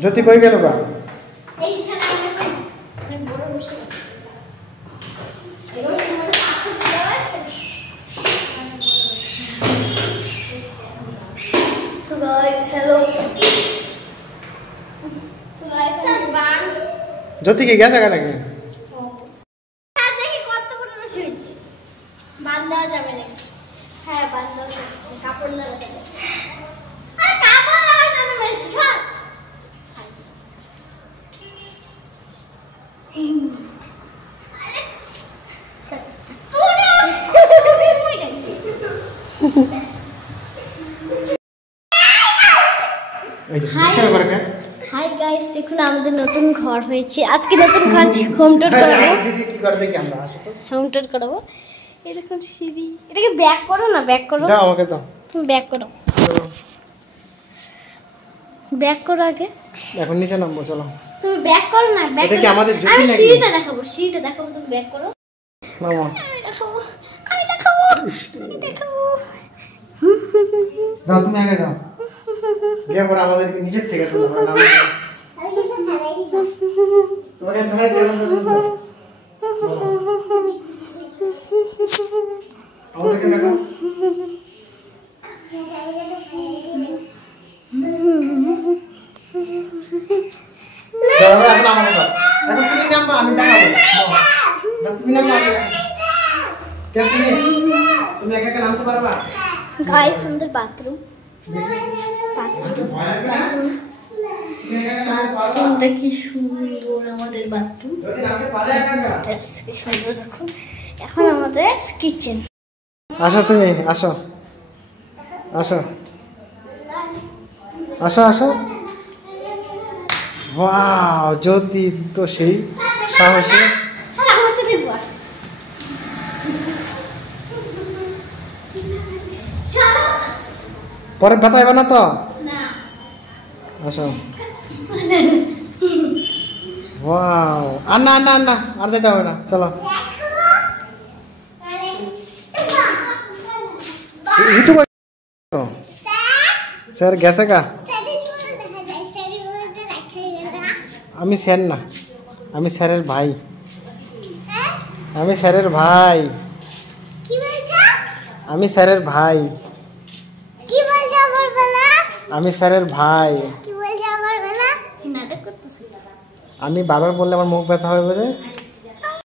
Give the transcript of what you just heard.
জ্যোতি কই গেল গা? এইখানে অনেক বড় বসে এই রোশন মধ্যে পাথর ছিল so guys hello so guys বান জ্যোতি কি গেছে কেন নাকি? হ্যাঁ দেখি কত বড় রশি হয়েছে। বান দেওয়া যাবে না। হ্যাঁ বান দেওয়া যাবে। কাপড় লাগাতে হবে। আর কাপড় লাগাতে আমি বলছি হ্যাঁ। আরে হাই গাইস দেখুন আমাদের নতুন ঘর হয়েছে আজকে নতুন ঘর হোম টুর করব দিদি কি করে দেখি আমরা আসো তো হোম টুর করব এই দেখুন সিঁড়ি এটাকে ব্যাক করো না ব্যাক করো দাও আমাকে দাও তুমি ব্যাক করো ব্যাক করো আগে এখন নিচে নামবো চলো তুমি ব্যাক করো না ব্যাক এটা কি আমাদের জ্যোতি আমি নাকি? সিঁড়িটা দেখাবো তুমি ব্যাক করো মামা আমি দেখাবো যাও তুমি আগে যাও বিয়ে করে আমাদেরকে নিজের থেকে তুলো তোমাকে ফেলাইছি এখন পর্যন্ত আমাদেরকে দেখো এখন আমাকে দাও এখন তুমি নামবা আমি দেখাবো তুমি নামবা তুমি একা একা নামতে পারবা গাইস আমাদের বাথরুম বাথরুমটা কি সুন্দর আমাদের বাথরুম কি সুন্দর দেখুন এখন আমাদের কিচেন আসো তুমি আসো আসো আসো আসো ওয়াও জ্যোতি তো সেই সাহসী পরে বাতাইবা না তো আসো ওয়াও আর না না না আর যেতে হবে না চলো স্যার গেছে গা আমি স্যার না আমি স্যারের ভাই আমি স্যারের ভাই আমি স্যারের ভাই আমি স্যারের ভাই নাটক করতেছি আমি বারবার বললে আমার মুখ ব্যথা হবে বলে